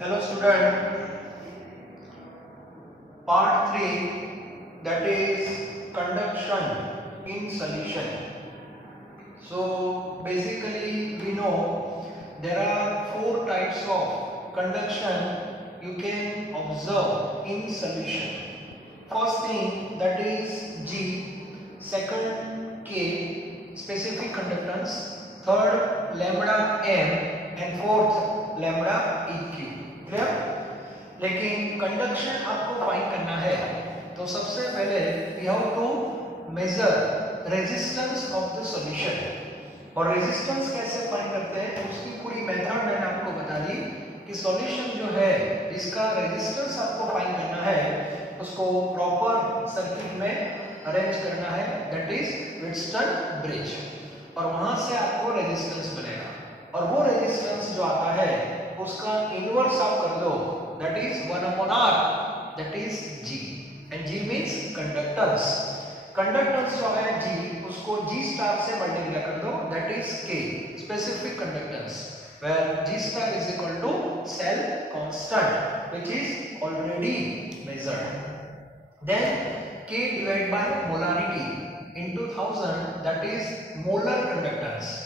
Hello student, part 3, that is conduction in solution. So basically we know there are 4 types of conduction you can observe in solution. First thing, that is G, second K, specific conductance, third lambda M and fourth lambda EQ. Clear? लेकिन conduction आपको find करना है तो सबसे पहले we have to measure resistance of the solution. और resistance कैसे find करते हैं उसकी पूरी मेथड मैंने आपको बता दी कि सॉल्यूशन जो है इसका रेजिस्टेंस आपको फाइंड करना है, उसको प्रॉपर सर्किट में अरेंज करना है, दैट इज व्हिटस्टन ब्रिज, और वहां से आपको रेजिस्टेंस बनेगा। और वो रेजिस्टेंस जो आता है उसका इनवर्स आप कर दो, that is 1/r, that is G, and G means conductance. Conductance जो है G, उसको G स्टार से मल्टीप्लाई कर दो, that is K, specific conductance, where G star is equal to cell constant which is already measured. Then K divided by molarity into 1000, that is molar conductance,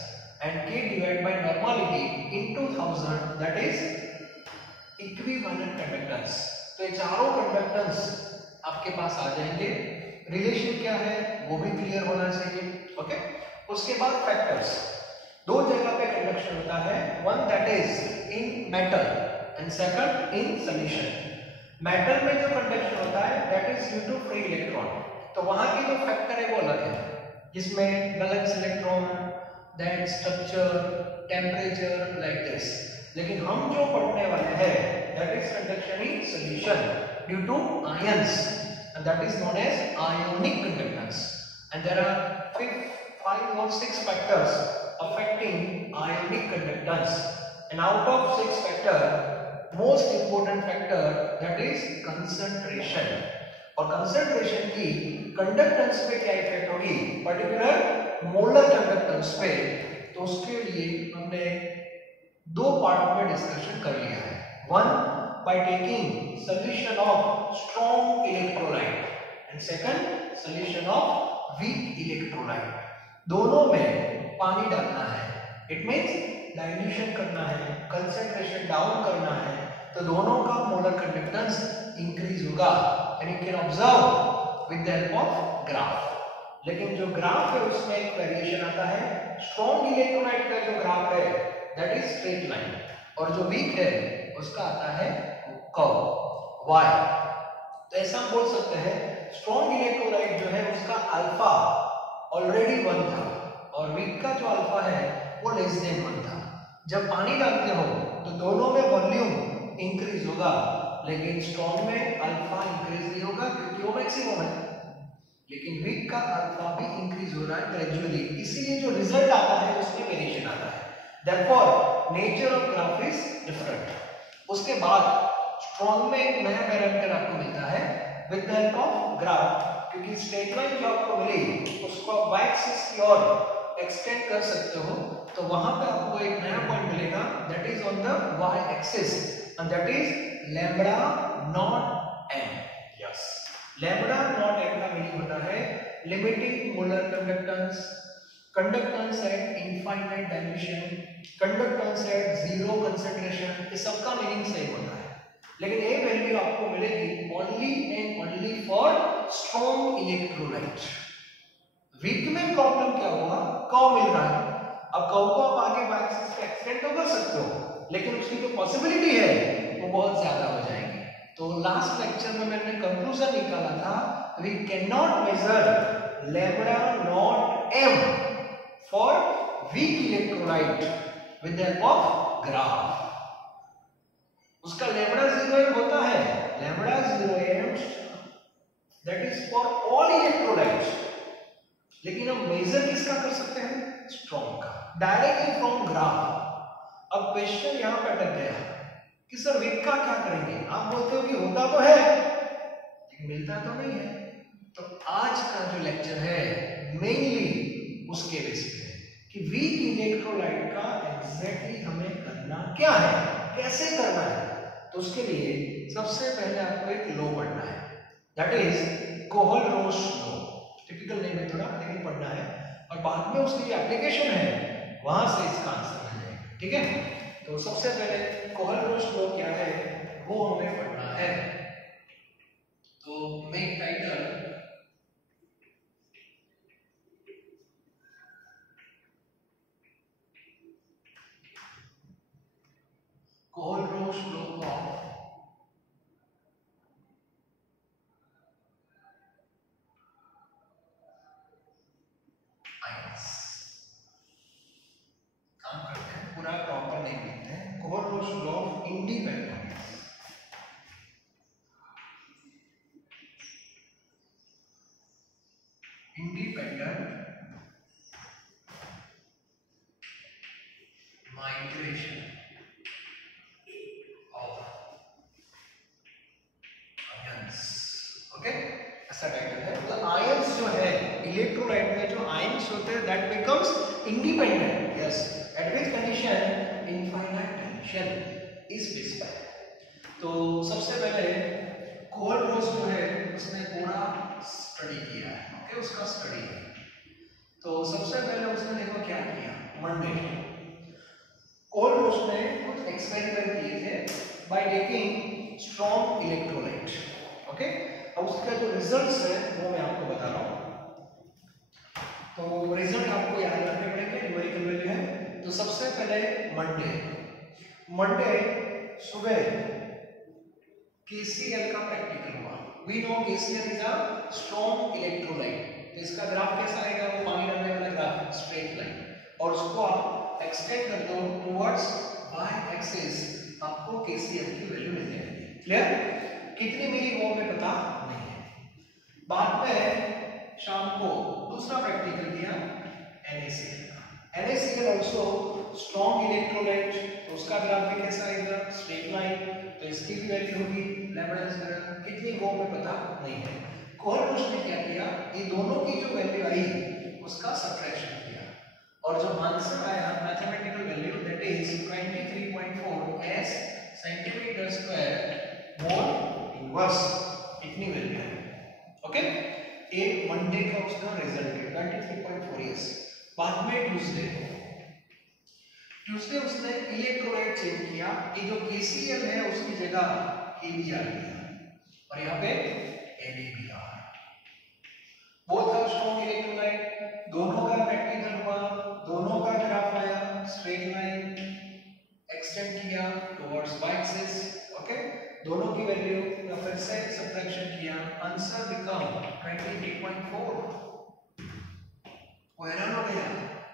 and K divided by normality into 1000, that is equivalent conductance. तो ये चारों conductance आपके पास आ जाएंगे। Relation क्या है वो भी clear होना चाहिए। ओके, उसके बाद फैक्टर्स। दो जगह पे कंडक्शन होता है, one that is in metal and second in solution. Metal में जो कंडक्शन होता है that is due to free electron, तो वहां की जो फैक्टर है वो अलग है, जिसमें valence electron, that structure, temperature, like this. लेकिन हम जो पढ़ने वाले हैं that is conduction in solution due to ions, and that is known as ionic conductance, and there are 5 or 6 factors affecting ionic conductance, and out of 6 factor, most important factor that is concentration। और concentration की conductance पे क्या effect होगी, particular molar conductance पे, तो उसके लिए हमने दो पार्ट में डिस्कशन कर लिया है। One, by taking solution of strong electrolyte, and second solution of weak electrolyte। दोनों में पानी डालना है, इट मींस डाइल्यूशन करना है, कंसंट्रेशन डाउन करना है, तो दोनों का मोलर कंडक्टेंस इंक्रीज होगा, and you can observe with the help of graph. लेकिन जो ग्राफ है उसमें एक वेरिएशन आता है। स्ट्रॉन्ग इलेक्ट्रोलाइट का जो ग्राफ है दैट इज स्ट्रेट लाइन, और जो वीक है उसका आता है कर्व y। तो ऐसा बोल सकते हैं स्ट्रॉन्ग इलेक्ट्रोलाइट जो है उसका अल्फा ऑलरेडी 1 था, और वीक का जो अल्फा है वो लेस देन 1 था। जब पानी डालते हो तो दोनों में वॉल्यूम इंक्रीज होगा, लेकिन स्ट्रॉन्ग में अल्फा इंक्रीज नहीं होगा क्योंकि वो मैक्सिमम है, लेकिन वीक का अल्फा भी इंक्रीज हो रहा है ग्रेजुअली, इसीलिए जो रिजल्ट आता है उसमें वेरिएशन आता है। Therefore nature of graph is different. उसके बाद स्ट्रॉन्ग में एक नया पैरामीटर आपको मिलता है with the help of graph, क्योंकि स्ट्रेट लाइन जो आपको मिली उसको आप y एक्सिस की ओर एक्सटेंड कर सकते हो, तो वहां पे आपको एक नया पॉइंट मिलेगा that is on the y axis, and that is lambda not m। Yes, lambda not m का मीनिंग होता है limiting molar conductance, conductance at infinite dilution, conductance at zero concentration, ये सबका मीनिंग सेम होता है। लेकिन ये वैल्यू आपको मिलेगी only and only for strong electrolyte. Weak में प्रॉब्लम क्या होगा, कर्व मिल रहा है, अब कर्व को आप आगे y एक्सिस पे एक्सटेंड तो कर सकते हो, लेकिन उसकी जो पॉसिबिलिटी है वो बहुत ज्यादा हो जाएगी। तो लास्ट लेक्चर में मैंने कंक्लूजन निकाला था, we can not measure lambda not m for weak electrolyte with the help of graph. उसका लैम्बडा 0m होता है, lambda 0m that is for all electrolytes, लेकिन हम मेजर किसका कर सकते हैं, स्ट्रॉन्ग का, डायरेक्टली फ्रॉम ग्राफ। अब क्वेश्चन यहां पे अटक गया कि सर वीक का क्या करेंगे, आप बोलते हो कि होता तो है लेकिन मिलता तो नहीं है। तो आज का जो लेक्चर है मेनली उसके बेस पे कि वीक इलेक्ट्रोलाइट का एग्जैक्टली हमें करना क्या है, कैसे करना है। तो उसके लिए सबसे पहले आपको एक लॉ पढ़ना है, that is Kohlrausch law. Typical name है थोड़ा, लेकिन पढ़ना है, और बाद में उसकी जो एप्लीकेशन है वहां से इसका आंसर मिल जाएगा। ठीक है, तो सबसे पहले कोहलरोच लॉ क्या है वो हमें पढ़ना है। तो make title Kohlrausch law of ions. काम करते हैं, पूरा प्रॉपर नेम लिखते हैं, Kohlrausch law of independence. Independent migration of ions. Okay, ऐसा टाइटल है। मतलब आयंस जो है, इलेक्ट्रोलाइट में जो आयंस होते हैं, that becomes independent. Yes, eight which condition? Infinite tension is specified. तो सबसे पहले कोहलरोच जो है उसने पूरा स्टडी किया है। ओके, उसका स्टडी है। तो सबसे पहले उसने देखो क्या किया, मंडे कोहलरोच ने कुछ एक्सपेरिमेंट किए थे by taking strong electrolyte. Okay, अब उसका जो रिजल्ट्स है वो मैं आपको बता रहा हूँ। तो रिजल्ट आपको याद रखने पड़ेंगे, न्यूमेरिकल वैल्यू है। तो सबसे पहले मंडे सुबह KCl का प्रैक्टिकल हुआ। We know KCl is a strong electrolyte. तो इसका ग्राफ कैसा आएगा, वो पानी डालने वाला ग्राफ, स्ट्रेट लाइन, और उसको आप एक्सटेंड कर दो टुवर्ड्स y एक्सिस, आपको KCl की वैल्यू मिल जाएगी। क्लियर? कितनी मिली वो हमें पता नहीं है। बाद में शाम को दूसरा प्रैक्टिकल किया NaCl का। NaCl आल्सो स्ट्रॉन्ग इलेक्ट्रोलाइट, तो उसका ग्राफ भी कैसा आएगा, स्ट्रेट लाइन, तो इसकी भी वैल्यू होगी लैम्बडा स्क्वायर। कितनी वो हमें पता नहीं है। कोहलरोच ने क्या किया, ये दोनों की जो वैल्यू आई उसका सब्ट्रैक्शन किया, और जो आंसर आया mathematical value, that is 23.4 s centimetre square mole inverse, इतनी वैल्यू है। ओके, एक मंडे का उसका रिजल्ट है 23.4 s। बाद में ट्यूसडे उसने इलेक्ट्रोलाइट चेंज किया, ये जो KCl है उसकी जगह KBr लिया, और यहाँ पे NaBr। Both are strong electrolyte, दोनों का प्रैक्टिकल हुआ, दोनों का ग्राफ आया, स्ट्रेट लाइन, एक्सटेंड किया टुवर्ड्स y एक्सिस। ओके, दोनों की वैल्यू या फिर से सब्ट्रैक्शन किया, आंसर बिकम 23.4। वो हैरान हो गया,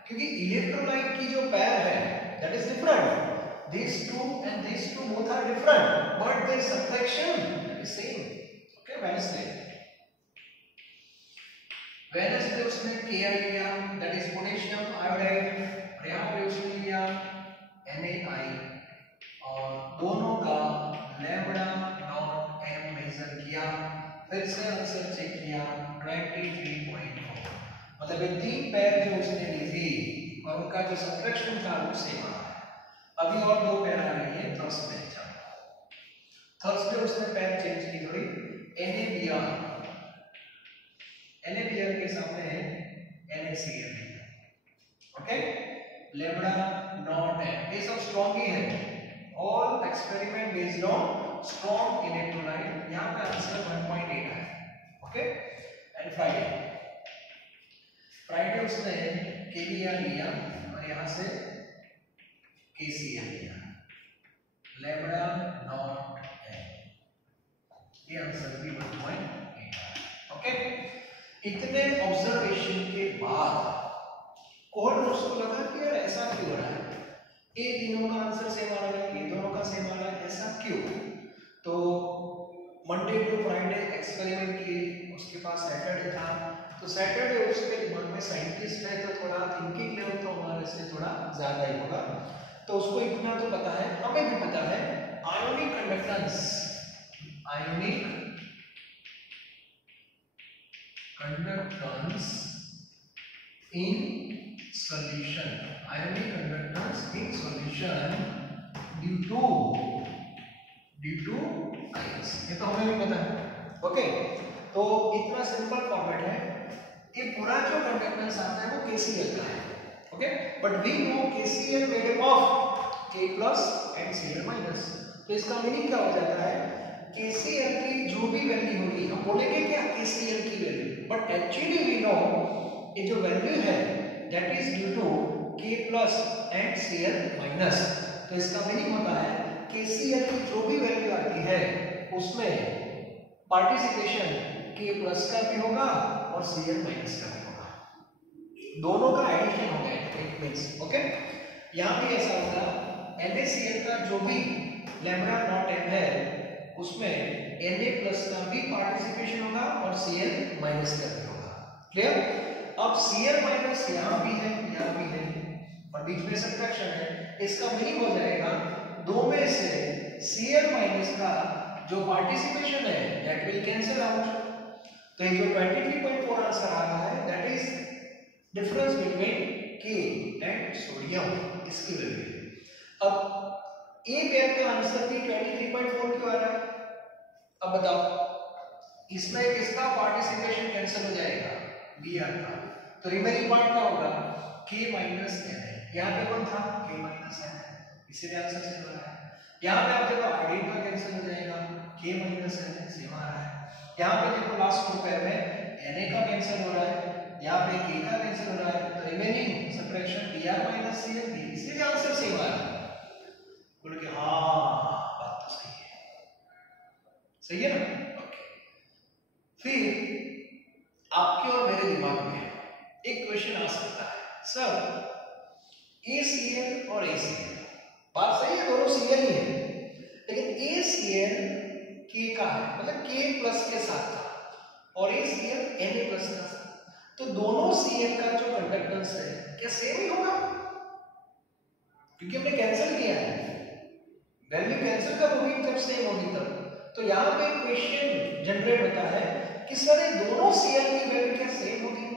क्योंकि इलेक्ट्रोलाइट की जो पेयर है that is different, these two and these two both are different, but their subtraction is same. Okay, Wednesday उसने Ki लिया, that is पोटेशियम आयोडाइड, और यहाँ पे उसने लिया NaI, और दोनों का लैम्बडा नॉट m मेजर किया, फिर से आंसर चेक किया 23.4। मतलब ये तीन पेयर जो उसने ली थी और उनका जो सब्ट्रैक्शन था वो सेम आ रहा है। अभी और दो पेयर आ रही है थर्सडे उसने पेयर चेंज की थोड़ी, NaBr के सामने है NaCl। Okay, lambda not m, ये सब स्ट्रॉन्ग ही है, all experiment based on strong electrolyte. यहाँ पे आंसर 1.8 है। ओके, एंड फ्राइडे उसने KBr लिया और यहाँ से KCl लिया, लैम्बडा नॉट m, ये आंसर भी 1.8 है। ओके, इतने ऑब्जर्वेशन के बाद कोहलरोच को लगा कि यार ऐसा क्यों हो रहा है, ये तीनों का आंसर सेम आ रहा है, ये दोनों का सेम आ रहा है, ऐसा क्यों? तो मंडे टू फ्राइडे एक्सपेरिमेंट किए, उसके पास सैटरडे था, तो सैटरडे उसके दिमाग में साइंटिस्ट है तो थोड़ा थिंकिंग लेवल तो हमारे से थोड़ा ज्यादा ही होगा, तो उसको इतना तो पता है, हमें भी पता है, ionic conductance in solution, ionic conductance in solution due to D2 ions, ये तो हमें भी पता है। ओके, तो इतना सिंपल फॉर्मेट है। ये पूरा जो कंडक्टेंस आता है वो KCl का है। Okay, but we know KCl made up of K plus and Cl minus. तो इसका मीनिंग क्या हो जाता है, KCl की जो भी वैल्यू होगी, हम बोलेंगे क्या KCl की value, but actually we know ये जो वैल्यू है that is due to K plus and Cl minus. तो इसका मीनिंग होता है KCl की जो भी वैल्यू आती है उसमें पार्टिसिपेशन K प्लस का भी होगा और Cl माइनस का भी होगा, दोनों का एडिशन हो गया इट मींस। ओके, यहां भी ऐसा होगा NaCl का जो भी लैम्ब्डा नॉट m है उसमें Na प्लस का भी पार्टिसिपेशन होगा और Cl माइनस का भी होगा। क्लियर? अब Cl माइनस यहां भी है और बीच में सब्ट्रैक्शन है, इसका मीनिंग हो जाएगा दो में से Cl माइनस का जो पार्टिसिपेशन है दैट विल कैंसिल आउट। तो ये जो 23.4 आंसर आ रहा है that is difference between K and sodium, इसकी वैल्यू। अब ए पेयर का आंसर भी 23.4 क्यों आ रहा है? अब बताओ, इसमें किसका पार्टिसिपेशन कैंसिल हो जाएगा? Br का। तो रिमेनिंग पार्ट क्या होगा? K माइनस n है। यहाँ पे कौन था? K माइनस n है, इसीलिए आंसर सेम आ रहा है। यहाँ पे आप देखो आयोडीन का कैंसिल हो जाएगा, K माइनस n है, सेम आ रहा है। यहाँ पे देखो लास्ट दो पेयर में Na का कैंसिल हो रहा है, यहाँ पे K का कैंसिल हो रहा है, तो remaining subtraction Br minus Cl, इसीलिए आंसर सेम आ रहा है। बोल के हाँ बात तो सही है, सही है ना? ओके, फिर आपके और मेरे दिमाग में एक क्वेश्चन आ सकता है, सर ACl और ACl, बात सही है दोनों Cl ही है, लेकिन ACl K का है, मतलब K प्लस के साथ था और ACl Na प्लस का साथ, तो दोनों Cl का जो कंडक्टेंस है क्या सेम ही होगा? क्योंकि हमने कैंसिल किया है, वैल्यू कैंसिल कब होगी? जब सेम होगी तब। तो यहाँ पे क्वेश्चन जनरेट होता है कि सर ये दोनों Cl की वैल्यू क्या सेम होगी?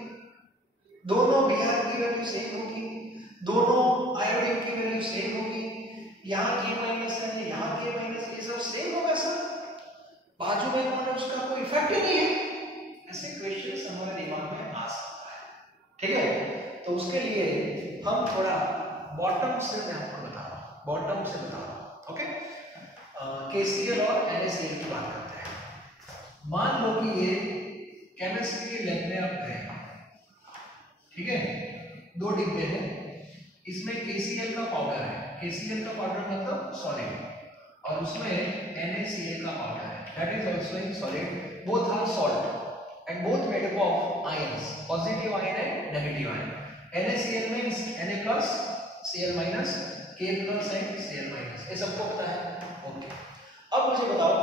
दोनों Br की वैल्यू सेम होगी, दोनों आयोडीन की वैल्यू सेम होगी, यहाँ K माइनस है, यहाँ K माइनस, ये सब सेम होगा सर, बाजू में कौन है उसका कोई इफेक्ट ही नहीं है। ऐसे क्वेश्चंस हमारे दिमाग में आ सकता है, ठीक है? तो उसके लिए हम थोड़ा बॉटम से मैं आपको बता रहा हूँ, बॉटम से बता रहा हूँ। ओके, KCl और NaCl की बात करते हैं। मान लो कि ये केमिस्ट्री के लैब में आप गए, ठीक है, दो डिब्बे हैं, इसमें KCl का पाउडर है, KCl का पाउडर मतलब सॉलिड, और उसमें NaCl का पाउडर है, that is also in solid, both are salt and both made up of ions, positive ion and negative ion. NaCl means Na plus Cl minus, K plus and Cl minus, ये सबको पता है। Okay, अब मुझे बताओ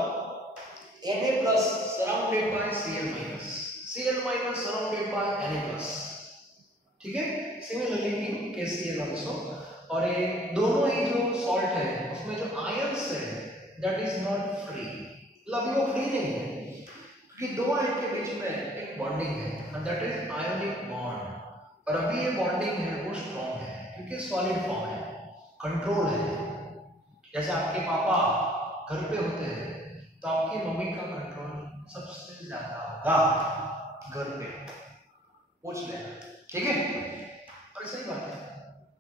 Na plus surrounded by Cl minus, Cl minus surrounded by Na plus, ठीक है? Similarly in KCl also, और ये दोनों ही जो सॉल्ट है उसमें जो आयंस है दैट इज नॉट फ्री, मतलब वो फ्री नहीं है, क्योंकि दो आयन के बीच में एक बॉन्डिंग है and that is ionic bond, और अभी ये बॉन्डिंग है वो स्ट्रॉन्ग है क्योंकि सॉलिड फॉर्म है, कंट्रोल है। जैसे आपके पापा घर पे होते हैं तो आपकी मम्मी का कंट्रोल सबसे ज्यादा होगा घर पे, पूछ लेना, ठीक है? और सही बात है,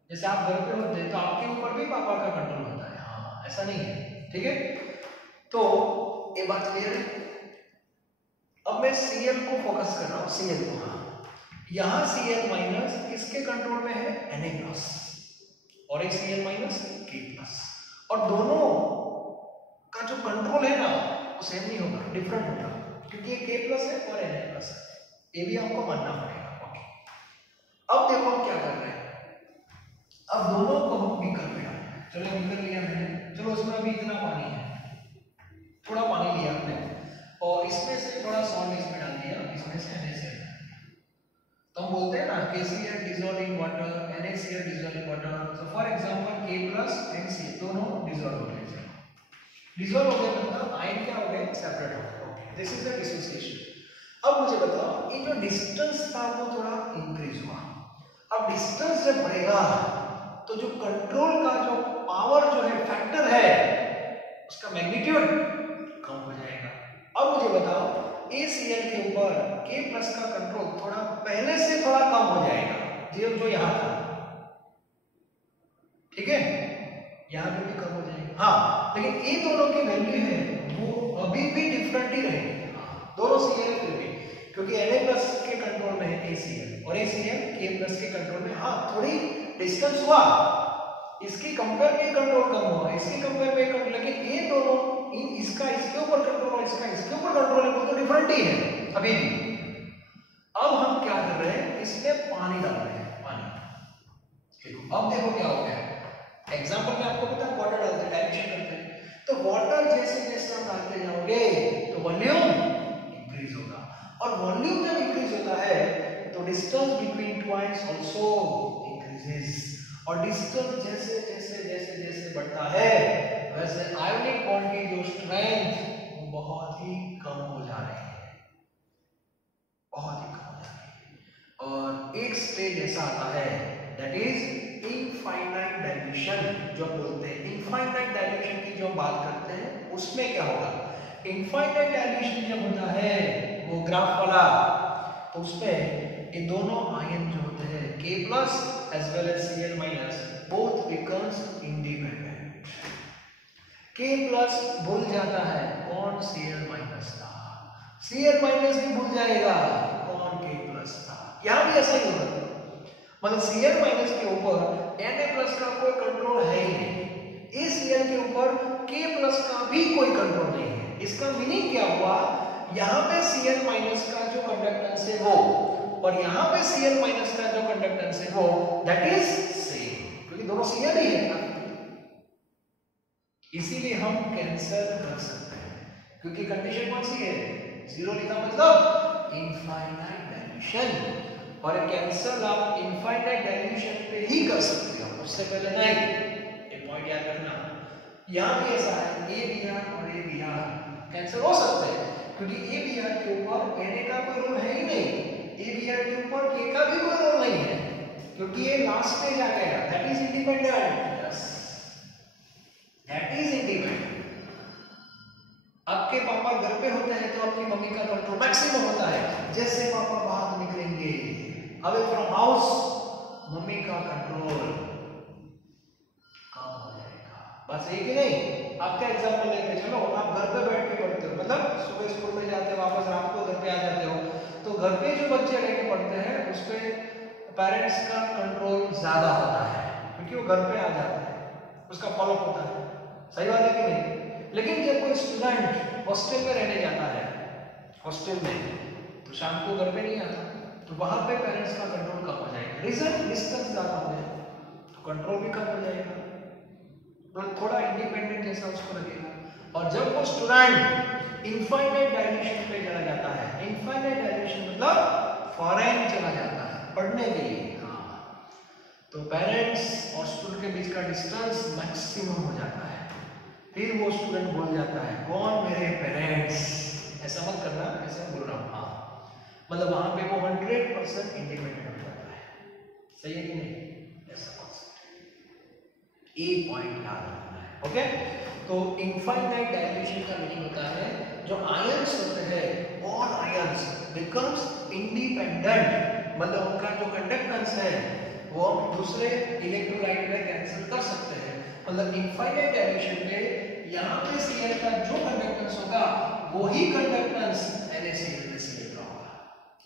जैसे आप घर पे होते हैं तो आपके ऊपर भी पापा का कंट्रोल होता है, हाँ ऐसा नहीं है, ठीक है? तो ये बात क्लियर है। अब मैं Cl को फोकस कर रहा हूँ, Cl को, हाँ यहाँ Cl माइनस किसके कंट्रोल में है? Na प्लस, और एक Cl माइनस K प्लस, और दोनों का जो कंट्रोल है ना वो सेम नहीं होगा, डिफरेंट होगा, क्योंकि ये K प्लस है और Na प्लस है, ये भी आपको मानना पड़ेगा। ओके, अब देखो हम क्या कर रहे हैं, अब दोनों को हम बीकर में डालते हैं, चलो बीकर लिया मैंने, चलो उसमें अभी इतना पानी है, थोड़ा पानी लिया हमने, और इसमें से थोड़ा सॉल्ट इसमें डाल दिया, इसमें से NaCl, तो हम बोलते हैं ना KCl dissolve in water, NaCl dissolve in water, so for example K plus and C दोनों dissolve हो गए, dissolve हो गए मतलब आयन क्या हो गए? सेपरेट हो गए। Okay, this is the dissociation. अब मुझे बताओ ये जो डिस्टेंस था वो थोड़ा इंक्रीज हुआ, अब डिस्टेंस जब बढ़ेगा तो जो कंट्रोल का जो पावर जो है फैक्टर है उसका मैग्नीट्यूड K प्लस का कंट्रोल थोड़ा पहले से थोड़ा कम हो जाएगा जो यहाँ था, ठीक है, यहाँ पे भी कम हो जाएगा। हाँ, लेकिन ये दोनों की वैल्यू है वो अभी भी डिफरेंट ही रहेगी, दोनों Cl फिर भी, क्योंकि Na प्लस के कंट्रोल में है ACl और ACl K प्लस के कंट्रोल में। हाँ, थोड़ी डिस्टेंस हुआ, इसकी कंपेयर में कंट्रोल कम हुआ, इसकी कंपेयर में कंट्रोल, लेकिन ये दोनों इसका इसके ऊपर कंट्रोल और इसका इसके ऊपर कंट्रोल है, वो तो डिफरेंट ही है अभी भी। अब हम क्या कर रहे हैं, इसमें पानी डाल रहे हैं, पानी। देखो अब देखो क्या हो गया, एग्जांपल में आपको पता है वाटर डालते हैं, डायरेक्शन करते हैं, तो वाटर जैसे जैसे हम डालते जाओगे तो वॉल्यूम इंक्रीज होगा, और वॉल्यूम जब इंक्रीज होता है तो distance between two ions also increases, और डिस्टेंस जैसे जैसे जैसे जैसे बढ़ता है वैसे आयोनिक बॉन्ड की जो स्ट्रेंथ वो बहुत ही कम हो जा रही है, बहुत ही कम हो जा रही है। और एक स्टेज ऐसा आता है दैट इज इनफाइनाइट डाइल्यूशन, जो बोलते हैं इनफाइनाइट डाइल्यूशन की जो बात करते हैं, उसमें क्या होगा, इनफाइनाइट डाइल्यूशन जब होता है वो ग्राफ वाला, तो उसमें ये दोनों आयन जो होते हैं K plus as well as Cl minus both becomes independent. K plus भूल जाता है कौन Cl माइनस था, Cl माइनस भी भूल जाएगा कौन K प्लस था। यहाँ भी ऐसा ही होगा, मतलब Cl माइनस के ऊपर Na प्लस का कोई कंट्रोल है ही नहीं, ACl के ऊपर K प्लस का भी कोई कंट्रोल नहीं है। इसका मीनिंग क्या हुआ, यहाँ पे Cl माइनस का जो कंडक्टेंस है वो, और यहाँ पे Cl माइनस का जो कंडक्टेंस है वो, दैट इज सेम, क्योंकि दोनों Cl ही है ना, इसीलिए हम कैंसिल कर सकते हैं, क्योंकि कंडीशन कौन सी है, जीरो लिखा मतलब इनफाइनाइट डाइल्यूशन, और कैंसिल आप इनफाइनाइट डाइल्यूशन पे ही कर सकते हो, उससे पहले नहीं, ये पॉइंट याद रखना। यहाँ भी ऐसा है, ABr और ABr कैंसिल हो सकते हैं, क्योंकि ABr के ऊपर Na का कोई रोल है ही नहीं, ABr के ऊपर K का भी कोई रोल नहीं है, क्योंकि ये लास्ट स्टेज आ गया, that is independent, yes that is independent. आपके पापा घर पे होते हैं तो आपकी मम्मी का कंट्रोल मैक्सिमम होता है, जैसे पापा बाहर निकलेंगे अवे फ्रॉम हाउस, मम्मी का कंट्रोल कम हो जाएगा। बस एक ही नहीं, आपका एग्जांपल लेके चलो, आप घर पे बैठ के पढ़ते हो, मतलब सुबह स्कूल में जाते हो, वापस रात को घर पे आ जाते हो, तो घर पे जो बच्चे रह के पढ़ते हैं उस पे पेरेंट्स का कंट्रोल ज्यादा होता है, क्योंकि वो घर पे आ जाते हैं, उसका फॉलोअप होता है, सही बात है कि नहीं। लेकिन जब कोई स्टूडेंट हॉस्टल में रहने जाता है, हॉस्टल में, तो शाम को घर पे नहीं आता, तो वहां पे पेरेंट्स का कंट्रोल कम हो जाएगा, रीजन डिस्टेंस ज्यादा हो जाएगा, तो कंट्रोल भी कम हो जाएगा, तो थोड़ा इंडिपेंडेंट जैसा उसको लगेगा। और जब वो स्टूडेंट इनफाइनाइट डाइल्यूशन पे चला जाता है, इनफाइनाइट डाइल्यूशन मतलब फॉरेन चला जाता है पढ़ने के लिए, तो पेरेंट्स और स्टूडेंट के बीच का डिस्टेंस मैक्सिमम हो जाता है, फिर वो स्टूडेंट बोल जाता है कौन मेरे पेरेंट्स, ऐसा मत करना, ऐसा बोल रहा हूँ, हाँ, मतलब वहां पे वो 100% इंडिपेंडेंट हो जाता है, सही है कि नहीं, ऐसा एक पॉइंट याद रखना है, ओके। तो इनफाइनाइट डाइल्यूशन का मीनिंग होता है जो आयंस होते हैं, ऑल आयंस बिकम्स इंडिपेंडेंट, मतलब उनका जो कंडक्टेंस है वो हम दूसरे इलेक्ट्रोलाइट में कैंसिल कर सकते हैं, मतलब इनफाइनाइट डाइल्यूशन में यहाँ पे Cl का जो कंडक्टेंस होगा वही कंडक्टेंस NaCl में Cl का होगा,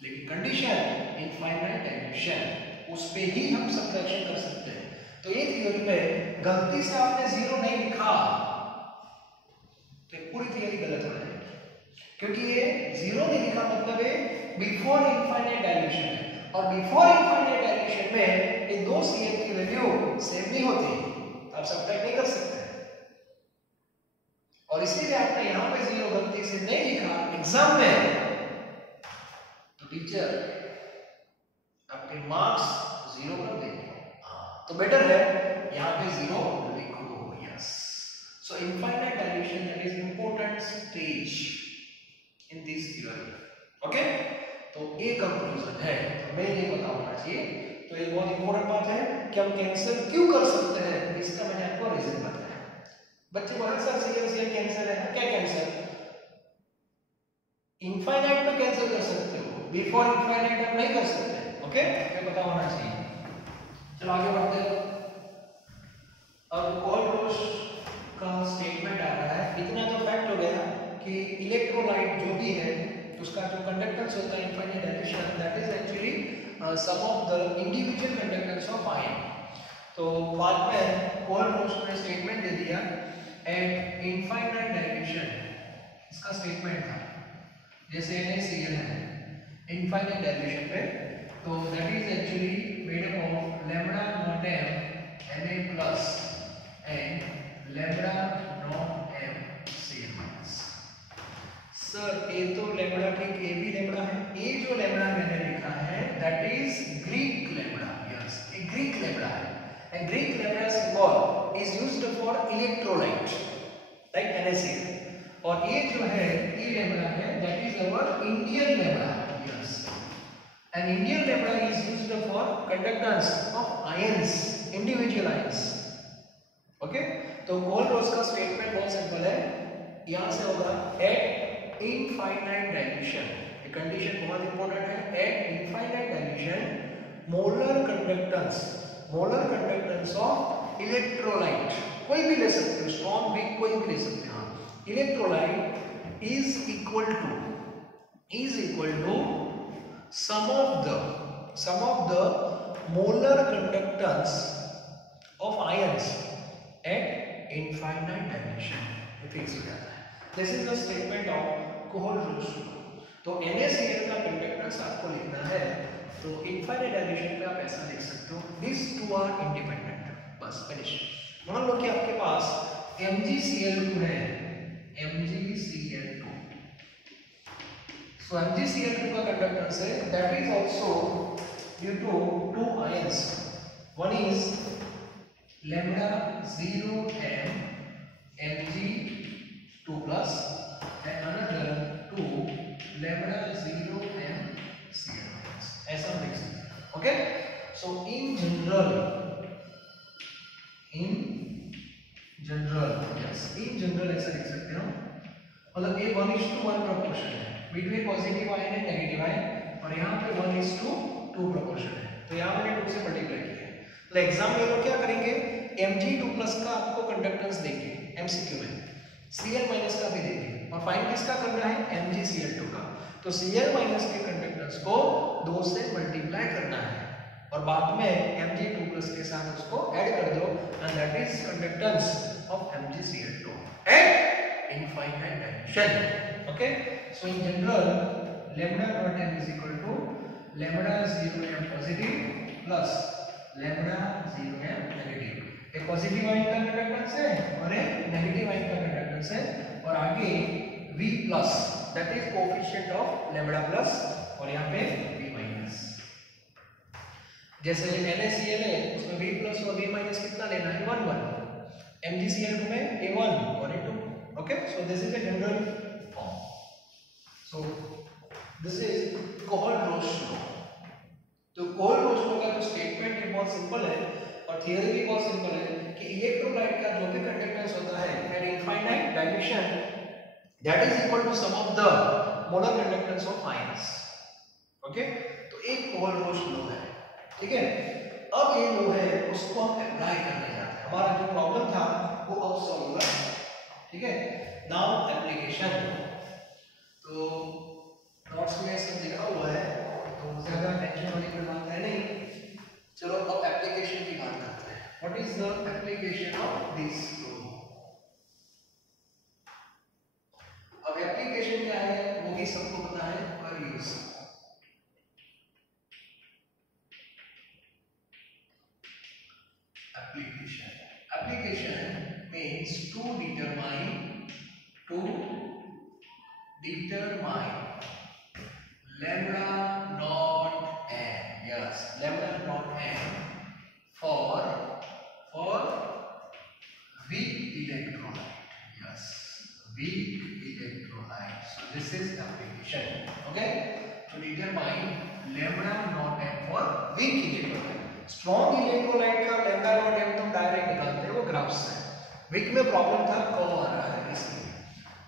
लेकिन कंडीशन इनफाइनाइट डाइल्यूशन, उस पे ही हम सब्ट्रैक्शन कर सकते हैं। तो ये थ्योरी में गलती से आपने जीरो नहीं लिखा तो पूरी थ्योरी गलत हो जाएगी, क्योंकि ये जीरो नहीं लिखा मतलब है बिफोर इनफाइनाइट डाइल्यूशन है, और बिफोर इनफाइनाइट डाइल्यूशन में ये दो Cl की वैल्यू सेम नहीं होती, आप सब्ट्रैक्ट नहीं कर सकते, और इसलिए आपने यहां पे जीरो गलती से नहीं लिखा एग्जाम में, तो टीचर आपके मार्क्स जीरो कर देंगे, तो बेटर है यहाँ पे जीरो लिखो, yes. So infinite dilution that is important stage in this theory, okay. तो ये कंक्लूजन है, मैं ये पता होना चाहिए, तो ये बहुत इंपॉर्टेंट बात है कि हम कैंसिल क्यों कर सकते हैं, इसका मैंने आपको रीजन बताया। बच्चे बहुत सारे Cl कैंसिल है, क्या कैंसिल, इनफाइनाइट में कैंसिल कर सकते हो, बिफोर इनफाइनाइट आप नहीं कर सकते, ओके, ये पता होना चाहिए। चलो आगे बढ़ते हैं। अब कोहलरोच का स्टेटमेंट आ रहा है। इतना तो फैक्ट हो गया कि इलेक्ट्रोलाइट जो भी है उसका जो कंडक्टेंस होता है infinite direction, that is actually sum of the individual conductance of ion. तो बाद में कोहलरोच ने स्टेटमेंट दे दिया एट इनफाइनाइट डायरेक्शन, इसका स्टेटमेंट था जैसे NaCl है इनफाइनाइट डायरेक्शन पे, तो that is actually made up of lambda not m Na plus and lambda not m Cl minus. Sir ये तो लैम्डा ठीक, ये भी लैम्डा है, ये जो लैम्डा मैंने लिखा है that is Greek lambda, yes ये ग्रीक लैम्डा है, and Greek lambda symbol is used for electrolyte like NaCl, और ये जो है ये लैम्डा है that is our Indian lambda, yes and Indian lambda is used for conductance of ions, individual ions, okay. तो कोहलरोच का statement बहुत सिंपल है, यहां से होगा एट इनफाइनाइट डायरेक्शन, ये कंडीशन बहुत इंपॉर्टेंट है, at infinite direction molar conductance of electrolyte, कोई भी ले सकते हो, स्ट्रॉन्ग वीक कोई भी ले सकते हो, electrolyte is equal to sum of the molar conductance of ions at infinite direction, ये फिक्स हो जाता है। This is the statement of Kohlrausch. तो NaCl का कंडक्टेंस आपको लिखना है, तो इनफाइनाइट डायरेक्शन पे आप ऐसा लिख सकते हो, दिस टू आर इंडिपेंडेंट, बस फिनिश। मान लो कि आपके पास MgCl2 है, MgCl2, so MgCl2 का कंडक्टेंस है that is also due to two ions, one is lambda 0m Mg2 plus and another 2 lambda 0m Cl minus, ऐसा हम लिख सकते हैं, ओके। सो इन जनरल ऐसा लिख सकते हो, मतलब ये 1:1 प्रोपोर्शन है between positive ion and negative ion, और यहाँ पे 1:2 प्रोपोर्शन है, तो यहाँ मैंने 2 से मल्टीप्लाई किया है। तो एग्जाम में लोग क्या करेंगे, Mg2 प्लस का आपको कंडक्टेंस देंगे MCQ में, Cl माइनस का भी देंगे, और फाइंड किसका करना है, MgCl2 का, तो Cl माइनस के कंडक्टेंस को 2 से मल्टीप्लाई करना है, और बाद में Mg2 प्लस के साथ उसको ऐड कर दो, and that is conductance of MgCl2 eight infinite direction, okay. So in general lambda not m is equal to lambda 0m positive plus lambda 0m negative, एक पॉजिटिव आयन का conductance है और एक नेगेटिव आयन का conductance है, और आगे V plus that is coefficient of lambda plus, और यहाँ पे V माइनस, जैसे NaCl है उसमें V प्लस और V माइनस कितना लेना है, 1 1, MgCl2 में A1 और A2, okay. So this is a general form, so this is Kohlrausch law. तो कोहलरोच लॉ का जो स्टेटमेंट है बहुत सिंपल है, और थियरी भी बहुत सिंपल है कि इलेक्ट्रोलाइट का जो भी कंडक्टेंस होता है at infinite direction that is equal to sum of the molar conductance of ions, okay. तो एक कोहलरोच लॉ है, ठीक है। अब ये लॉ है उसको हम अप्लाई करने जाते हैं, हमारा जो प्रॉब्लम था वो अब सॉल्व होगा, ठीक है। नाउ एप्लीकेशन, तो नोट्स में सब लिखा हुआ है तो ज्यादा टेंशन वाली कोई बात है नहीं। चलो अब एप्लीकेशन की बात करते हैं, what is the application of this law. अब एप्लीकेशन क्या है वो भी सबको पता है, पर use application means to determine lambda not m, yes lambda not m for weak electrolyte, yes weak electrolyte. So this is application, okay, to determine lambda not m for weak electrolyte. Strong electrolyte का lambda not m तो direct निकालते हैं, वो graph से, week में problem था curve आ रहा है इसलिए,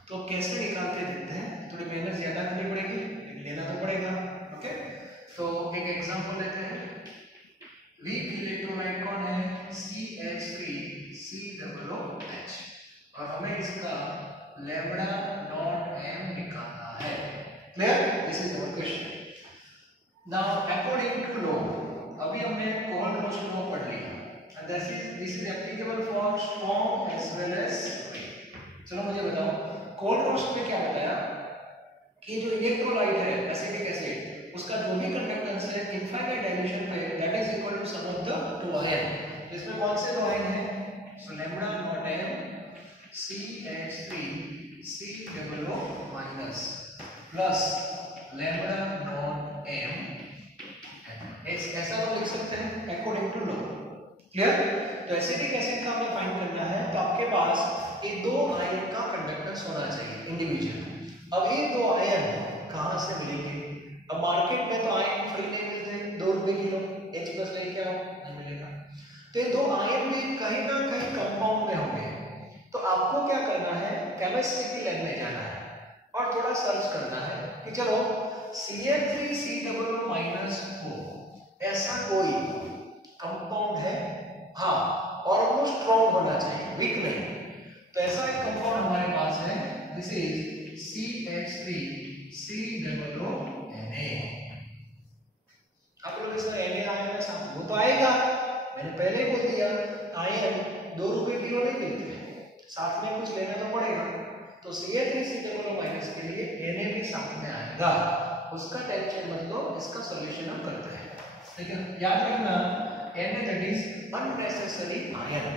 तो कैसे निकालते देखते हैं, थोड़ी मेहनत ज्यादा करनी पड़ेगी लेकिन लेना तो पड़ेगा, ओके, तो एक एग्जांपल लेते हैं। वीक इलेक्ट्रोलाइट कौन है? CH3COOH, और हमें इसका लैम्डा नॉट m निकालना है। Clear? This is our question. Now according to law, अभी हमने कोहलर-रोश लॉ पढ़ लिया, and this is applicable for strong as well as weak. चलो मुझे बताओ, कोहलर-रोश में क्या बताया कि जो इलेक्ट्रोलाइट है एसिटिक एसिड, उसका जो भी कंडक्टेंस है इनफाइनाइट डायल्यूशन पे that is equal to sum of the two ion. इसमें कौन से दो आयन हैं? So lambda not m CH3COO minus plus lambda not m, ऐसा तो लिख सकते हैं अकॉर्डिंग टू लॉ। क्लियर? तो एसिटिक एसिड का हमें फाइंड करना है, तो आपके पास ये दो आयन का कंडक्टेंस होना चाहिए इंडिविजुअल। अब ये दो आयन कहां से मिलेंगे? अब मार्केट में तो आयन फ्री नहीं मिलते, 2 रुपए किलो, H+ लेके आओ नहीं मिलेगा। तो ये दो आयन भी कहीं ना कहीं कंपाउंड में होंगे। तो आपको क्या करना है, केमिस्ट्री की लैब में जाना है और थोड़ा सर्च करना है कि चलो Cl3COO- हो, ऐसा कोई कंपाउंड है? हाँ, और वो स्ट्रॉन्ग होना चाहिए, वीक नहीं। तो ऐसा एक कंपाउंड हमारे पास है, दिस इज CH3COONA। आप लोग इसमें Na आया है साथ, वो तो आएगा, मैंने पहले ही बोल दिया, आयन 2 रुपए किलो नहीं मिलते, साथ में कुछ लेना तो पड़ेगा। तो Cl3COO- के लिए Na भी साथ में आएगा, उसका टेंशन मत लो, इसका सॉल्यूशन हम करते हैं। ठीक है, याद रखना Na that is unnecessary ion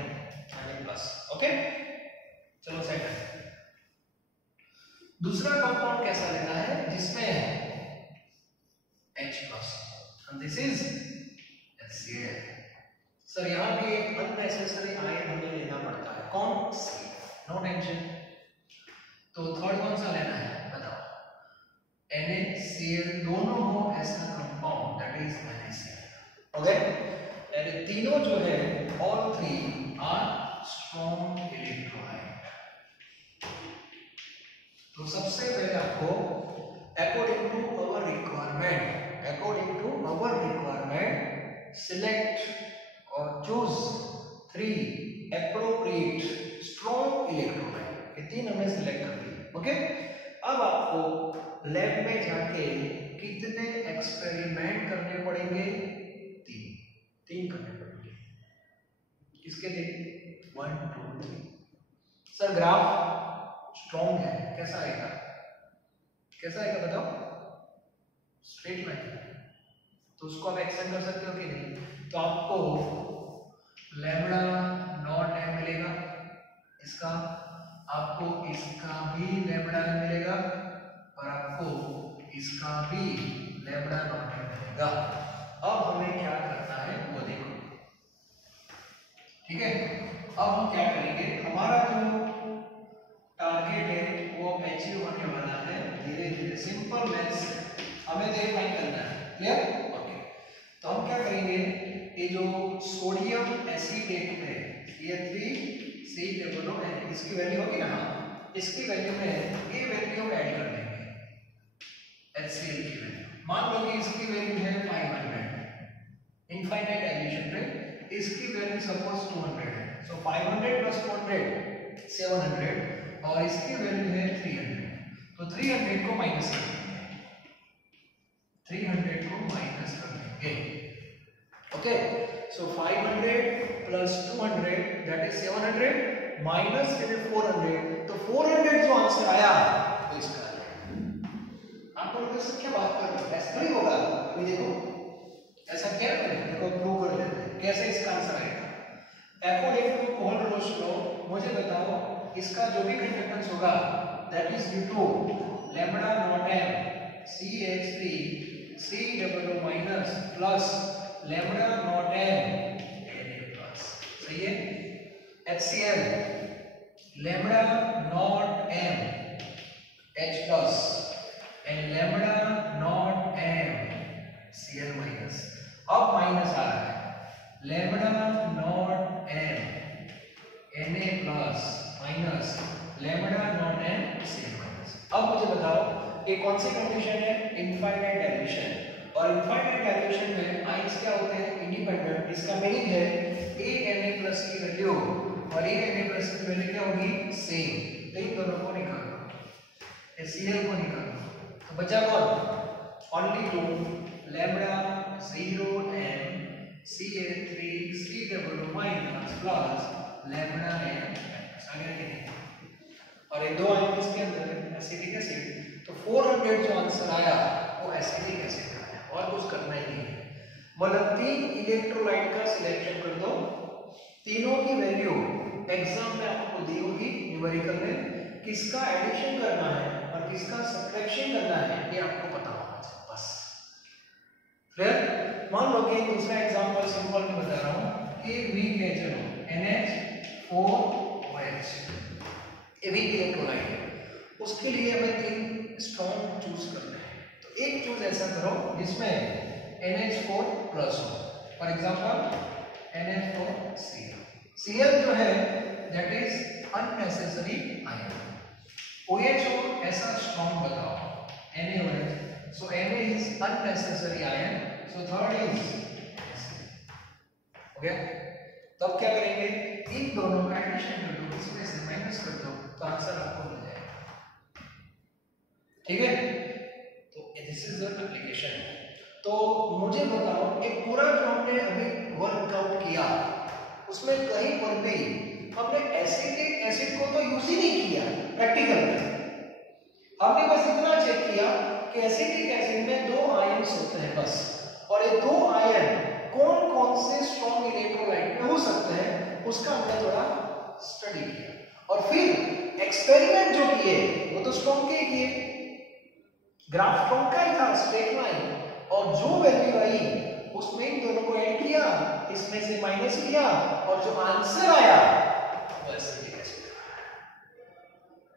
plus. Okay, चलो सेकंड, दूसरा कंपाउंड कैसा लेना है जिसमें H+, and this is HCl। Sir यहाँ भी एक अननेसेसरी आयन हमें लेना पड़ता है, कौन? C। No tension. तो थर्ड कौन सा लेना है बताओ? NaCl, दोनों हो ऐसा compound that is NaCl। Okay, यानी तीनों जो है all three are strong electrolyte. तो सबसे पहले आपको according to our requirement select और चूज 3 एप्रोप्रिएट स्ट्रॉन्ग इलेक्ट्रोलाइट, ये 3 हमें सिलेक्ट कर दिए। ओके, अब आपको लैब में जाके कितने एक्सपेरिमेंट करने पड़ेंगे? 3 करने पड़ेंगे। किसके थे? 1 2 3। सर ग्राफ स्ट्रॉन्ग है, कैसा आएगा? बताओ? स्ट्रेट लाइन, तो उसको आप एक्सटेंड कर सकते हो कि नहीं? तो आपको लैम्डा नॉट m मिलेगा, इसका आपको इसका भी लैम्डा m मिलेगा, और आपको इसका भी लैम्डा नॉट m मिलेगा। अब हमें क्या करना है वो देखो। ठीक है, अब हम क्या करेंगे, हमारा जो टारगेट है वो अचीव होने वाला है धीरे धीरे, सिंपल मैथ्स हमें फाइंड करना है। क्लियर? ओके, तो हम क्या करेंगे, ये जो सोडियम एसीटेट है Ca3COON, इसकी वैल्यू होगी ना, इसकी वैल्यू में ये वैल्यू ऐड कर देंगे HCl की वैल्यू। मान लो कि इसकी वैल्यू है 500 इनफाइनाइट डायल्यूशन पे, इसकी वैल्यू सपोज 200 है, सो 500 + 200 700, और इसकी वैल्यू है 300। तो 300 को माइनस कर देंगे, 300 को माइनस कर देंगे। Okay, so 500 + 200 that is 700 minus 400, तो 400 जो आंसर आया वो इसका है। आप लोग इससे क्या बात कर रहे हो? ऐसा नहीं होगा, अभी देखो ऐसा क्या करें, देखो प्रूव कर लेते हैं कैसे इसका आंसर आएगा। अकॉर्डिंग टू कोहलर-रोश लॉ, मुझे बताओ इसका जो भी कंडक्टेंस होगा that is due to lambda not m CH3COO- plus lambda not m Na+। सही है? HCl lambda not m H+ and lambda not m Cl-। अब माइनस आ रहा है, lambda not m Na+ minus lambda not m Cl-। अब मुझे बताओ ये कौन सी कंडीशन है? Infinite dilution. और इनफाइनाइट डायरेक्शन में आयंस क्या होते हैं? इंडिपेंडेंट। इसका मीनिंग है Na प्लस की वैल्यू और Na प्लस की वैल्यू क्या होगी? सेम। तो इन दोनों को निकालना, Cl को निकालना। तो बचा कौन? Only two lambda 0 n Ca3 C minus plus lambda n आगे लिखेंगे। और ये दो आयन इसके अंदर है एसिटिक एसिड। तो 400 जो आंसर आया वो एसिटिक एसिड का है और कुछ करना ही नहीं है। मतलब 3 इलेक्ट्रोलाइट का सिलेक्शन कर दो, तीनों की वैल्यू एग्जाम में आपको दी होगी न्यूमेरिकल में, किसका एडिशन करना है और किसका सब्ट्रैक्शन करना है ये आपको पता होना चाहिए बस। फिर मान लो कि दूसरा एग्जांपल सिंपल में बता रहा हूं कि वीक है, चलो NH4OH ये वीक इलेक्ट्रोलाइट है, उसके लिए हमें 3 स्ट्रॉन्ग चूज करना है। तो एक चूज ऐसा करो जिसमें NH4 प्लस हो, फॉर एग्जांपल NH4Cl। Cl जो है that is unnecessary ion. OH हो ऐसा स्ट्रॉन्ग बताओ, NaOH, so Na is unnecessary ion, so third is okay। तब क्या करेंगे? इन दोनों का एडिशन कर दो, इसमें से माइनस कर दो तो आंसर आपको मिल जाएगा। ठीक है, तो दिस इज द एप्लीकेशन। तो मुझे बताओ कि पूरा जो हमने अभी वर्कआउट किया उसमें कहीं पर भी हमने एसिटिक एसिड को तो यूज ही नहीं किया प्रैक्टिकल में। हमने बस इतना चेक किया कि एसिटिक एसिड में 2 आयन्स होते हैं बस, और ये 2 आयन कौन कौन से स्ट्रॉन्ग इलेक्ट्रोलाइट में हो सकते हैं उसका हमने थोड़ा स्टडी किया। और फिर एक्सपेरिमेंट जो किए वो तो स्ट्रॉन्ग के किए, ग्राफ स्ट्रॉन्ग का ही था, स्ट्रेट लाइन, और जो वैल्यू आई उसमें इन दोनों को ऐड किया, इसमें से माइनस किया, और जो आंसर आया वो acetic acid.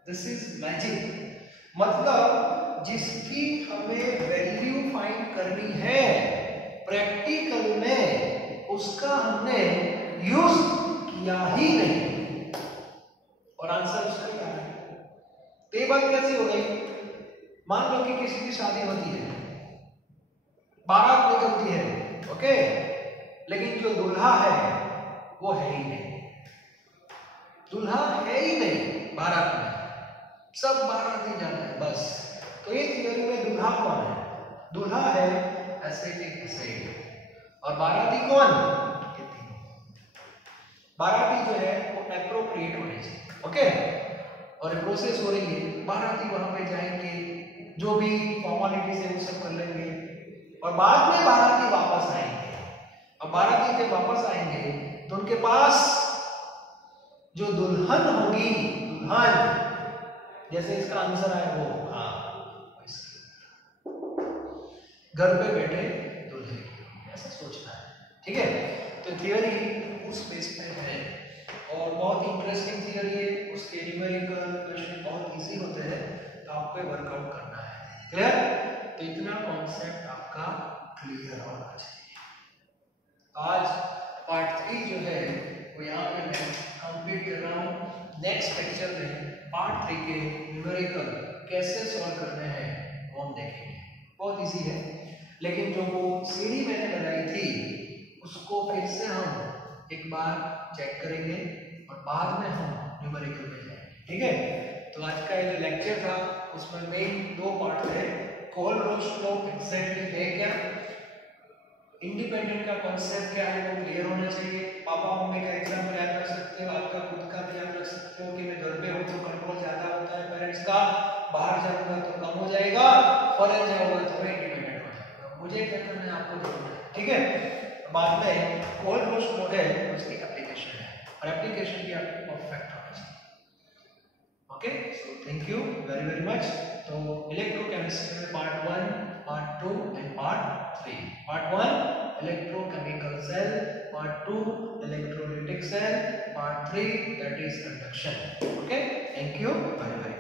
This is magic. मतलब जिसकी हमें वैल्यू फाइंड करनी है प्रैक्टिकल में उसका हमने यूज किया ही नहीं और आंसर उसका ही आ रहा है। तो ये बात कैसी हो गई? मान लो कि किसी की शादी होती है, बारात निकलती है, ओके, लेकिन जो दूल्हा है वो है ही नहीं, दूल्हा है ही नहीं बारात में, सब बारात ही जाना है बस। तो ये थियरी में दूल्हा कौन है? दूल्हा है एसिटिक एसिड और बाराती कौन? ये तीनों। बाराती जो है वो एप्रोप्रिएट होने चाहिए, ओके। और प्रोसेस हो रही है, बाराती वहां पे जाएंगे, जो भी फॉर्मेलिटीज है वो सब कर लेंगे, और बाद में बाराती वापस आएंगे। और बाराती जब वापस आएंगे तो उनके पास जो दुल्हन होगी, दुल्हन जैसे इसका आंसर आया वो, हाँ, घर पे बैठे दूल्हे, ऐसा सोचना है। ठीक है, तो थियरी उस बेस पे है और बहुत इंटरेस्टिंग थियरी है, उसके न्यूमेरिकल क्वेश्चन बहुत इजी होते हैं, तो आपको वर्कआउट करना है। क्लियर? तो इतना कॉन्सेप्ट आपका क्लियर होना चाहिए। आज पार्ट 3 जो है वो यहाँ पे मैं कंप्लीट कर रहा हूँ। नेक्स्ट लेक्चर में पार्ट 3 के न्यूमेरिकल कैसे सॉल्व करने हैं वो हम देखेंगे। बहुत इजी है, लेकिन जो वो सीढ़ी मैंने बनाई थी उसको फिर से हम एक बार चेक करेंगे और बाद में हम न्यूमेरिकल में जाएंगे। ठीक है, तो आज का ये लेक्चर था, उसमें मेन 2 पार्ट थे। कोहलब्रूक लॉ एग्जैक्टली है क्या, इंडिपेंडेंट का कॉन्सेप्ट क्या है वो क्लियर होना चाहिए। पापा मम्मी का एग्जाम्पल याद रख सकते हो, आपका खुद का भी याद रख सकते हो कि मैं घर पे हूँ तो कंट्रोल ज्यादा होता है पेरेंट्स का, बाहर जाऊंगा तो कम हो जाएगा, फॉरेन जाऊंगा तो मैं इंडिपेंडेंट हो जाऊंगा। मुझे क्या करना है आपको देखना है। ठीक है, बाद में कोहलब्रूक लॉ है उसकी एप्लीकेशन है और एप्लीकेशन भी आपकी परफेक्ट होनी चाहिए। Okay, so thank you very very much. तो इलेक्ट्रोकेमिस्ट्री में part 1, part 2 and part 3। Part 1 electrochemical cell, part 2 electrolytic cell, part 3 that is conduction. Okay, thank you very very